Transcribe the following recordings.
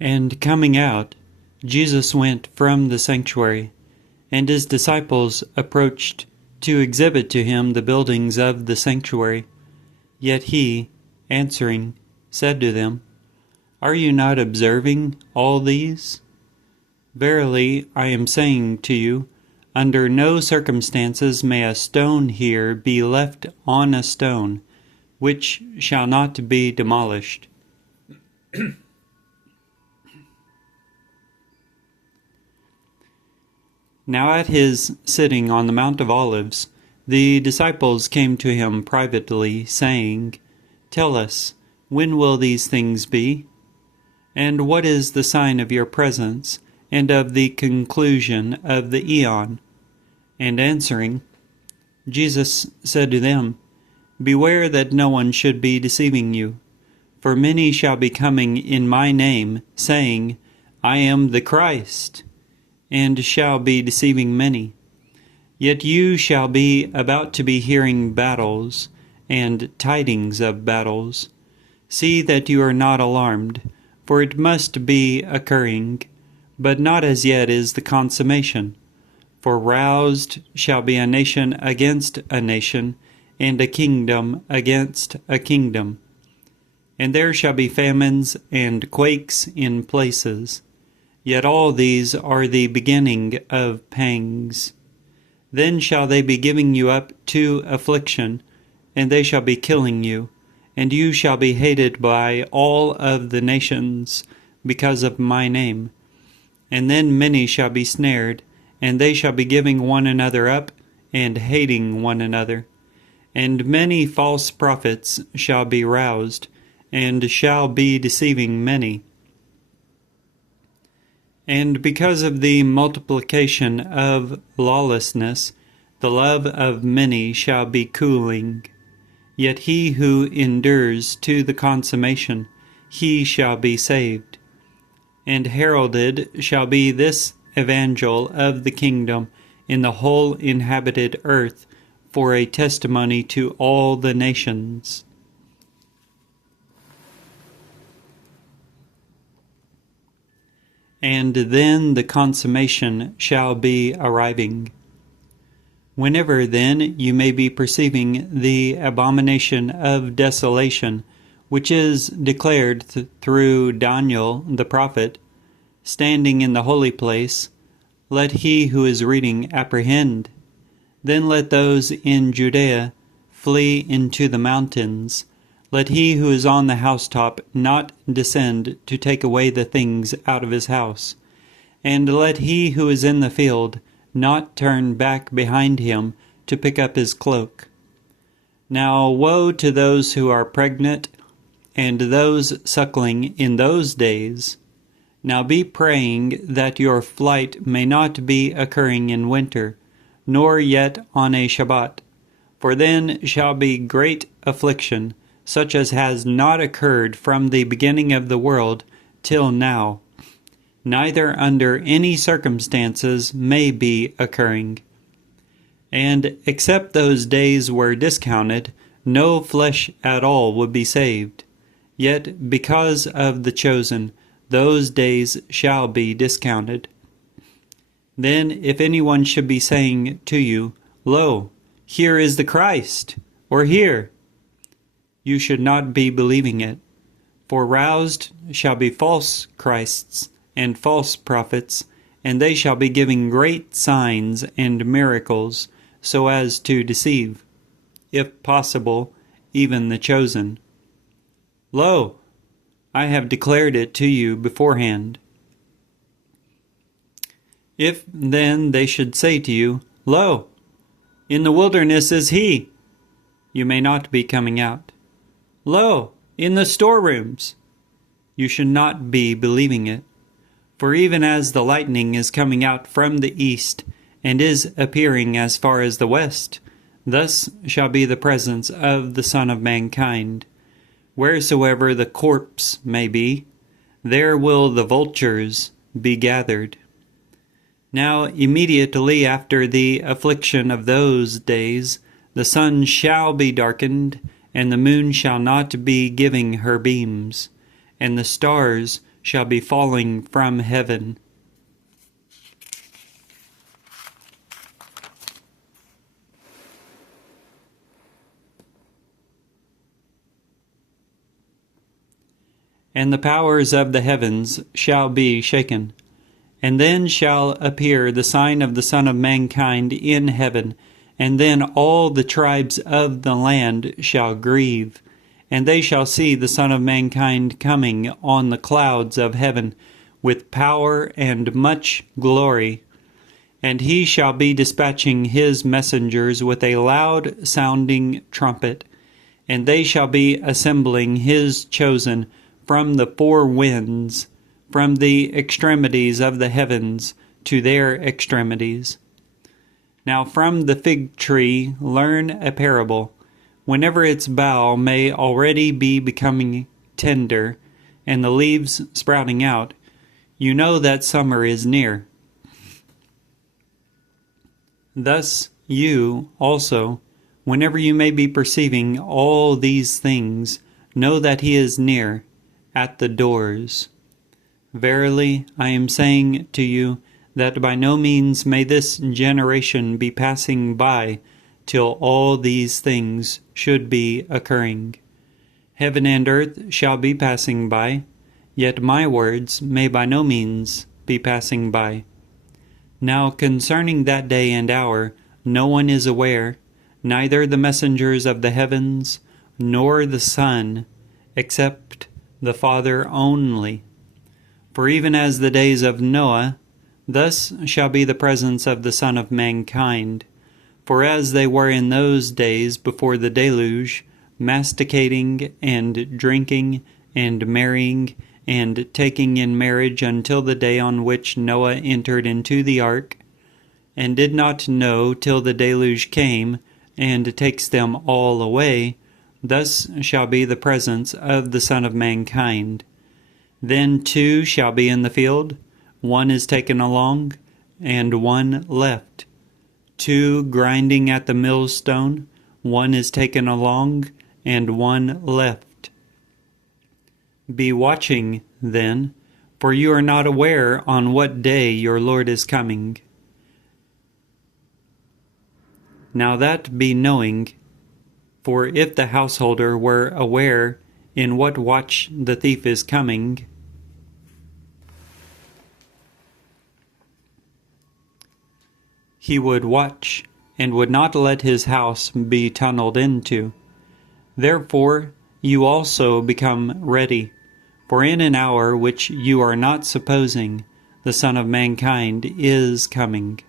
And coming out, Jesus went from the sanctuary, and his disciples approached to exhibit to him the buildings of the sanctuary. Yet he, answering, said to them, Are you not observing all these? Verily, I am saying to you, under no circumstances may a stone here be left on a stone, which shall not be demolished. Now at his sitting on the Mount of Olives, the disciples came to him privately, saying, Tell us, when will these things be? And what is the sign of your presence, and of the conclusion of the aeon? And answering, Jesus said to them, Beware that no one should be deceiving you. For many shall be coming in my name, saying, I am the Christ, and shall be deceiving many. Yet you shall be about to be hearing battles, and tidings of battles. See that you are not alarmed, for it must be occurring, but not as yet is the consummation. For roused shall be a nation against a nation, and a kingdom against a kingdom. And there shall be famines and quakes in places. Yet all these are the beginning of pangs. Then shall they be giving you up to affliction, and they shall be killing you, and you shall be hated by all of the nations because of my name. And then many shall be snared, and they shall be giving one another up, and hating one another. And many false prophets shall be roused, and shall be deceiving many. And because of the multiplication of lawlessness, the love of many shall be cooling. Yet he who endures to the consummation, he shall be saved. And heralded shall be this evangel of the kingdom in the whole inhabited earth, for a testimony to all the nations. And then the consummation shall be arriving. Whenever then you may be perceiving the abomination of desolation, which is declared through Daniel the prophet, standing in the holy place, let he who is reading apprehend. Then let those in Judea flee into the mountains. Let he who is on the housetop not descend to take away the things out of his house. And let he who is in the field not turn back behind him to pick up his cloak. Now woe to those who are pregnant, and those suckling in those days. Now be praying that your flight may not be occurring in winter, nor yet on a Shabbat. For then shall be great affliction, such as has not occurred from the beginning of the world till now, neither under any circumstances may be occurring. And except those days were discounted, no flesh at all would be saved. Yet because of the chosen, those days shall be discounted. Then if anyone should be saying to you, Lo, here is the Christ, or here, you should not be believing it. For roused shall be false Christs and false prophets, and they shall be giving great signs and miracles, so as to deceive, if possible, even the chosen. Lo, I have declared it to you beforehand. If then they should say to you, Lo, in the wilderness is he, you may not be coming out. Lo, in the storerooms, you should not be believing it. For even as the lightning is coming out from the east, and is appearing as far as the west, thus shall be the presence of the Son of Mankind. Wheresoever the corpse may be, there will the vultures be gathered. Now immediately after the affliction of those days, the sun shall be darkened, and the moon shall not be giving her beams, and the stars shall be falling from heaven. And the powers of the heavens shall be shaken. And then shall appear the sign of the Son of Mankind in heaven, and then all the tribes of the land shall grieve, and they shall see the Son of Mankind coming on the clouds of heaven with power and much glory. And he shall be dispatching his messengers with a loud sounding trumpet, and they shall be assembling his chosen from the four winds, from the extremities of the heavens to their extremities. Now from the fig tree learn a parable. Whenever its bough may already be becoming tender, and the leaves sprouting out, you know that summer is near. Thus you also, whenever you may be perceiving all these things, know that he is near, at the doors. Verily, I am saying to you, that by no means may this generation be passing by till all these things should be occurring. Heaven and earth shall be passing by, yet my words may by no means be passing by. Now concerning that day and hour no one is aware, neither the messengers of the heavens, nor the Son, except the Father only. For even as the days of Noah, thus shall be the presence of the Son of Mankind. For as they were in those days before the deluge, masticating and drinking and marrying and taking in marriage until the day on which Noah entered into the ark, and did not know till the deluge came and takes them all away, thus shall be the presence of the Son of Mankind. Then two shall be in the field, one is taken along, and one left. Two grinding at the millstone, one is taken along, and one left. Be watching, then, for you are not aware on what day your Lord is coming. Now that be knowing, for if the householder were aware in what watch the thief is coming, he would watch, and would not let his house be tunneled into. Therefore you also become ready, for in an hour which you are not supposing, the Son of Mankind is coming.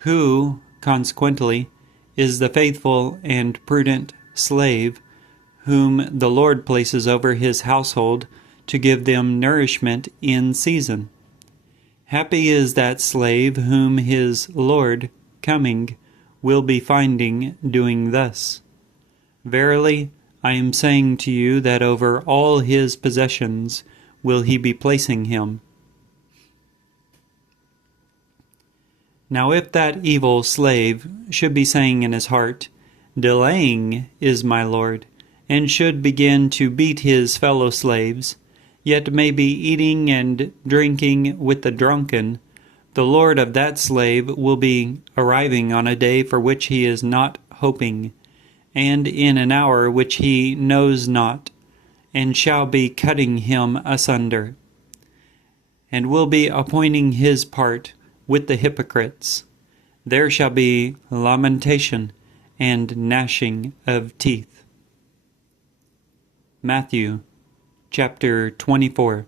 Who, consequently, is the faithful and prudent slave, whom the Lord places over his household to give them nourishment in season. Happy is that slave whom his Lord, coming, will be finding doing thus. Verily, I am saying to you that over all his possessions will he be placing him. Now if that evil slave should be saying in his heart, Delaying is my Lord, and should begin to beat his fellow slaves, yet may be eating and drinking with the drunken, the Lord of that slave will be arriving on a day for which he is not hoping, and in an hour which he knows not, and shall be cutting him asunder, and will be appointing his part with the hypocrites. There shall be lamentation and gnashing of teeth. Matthew chapter 24.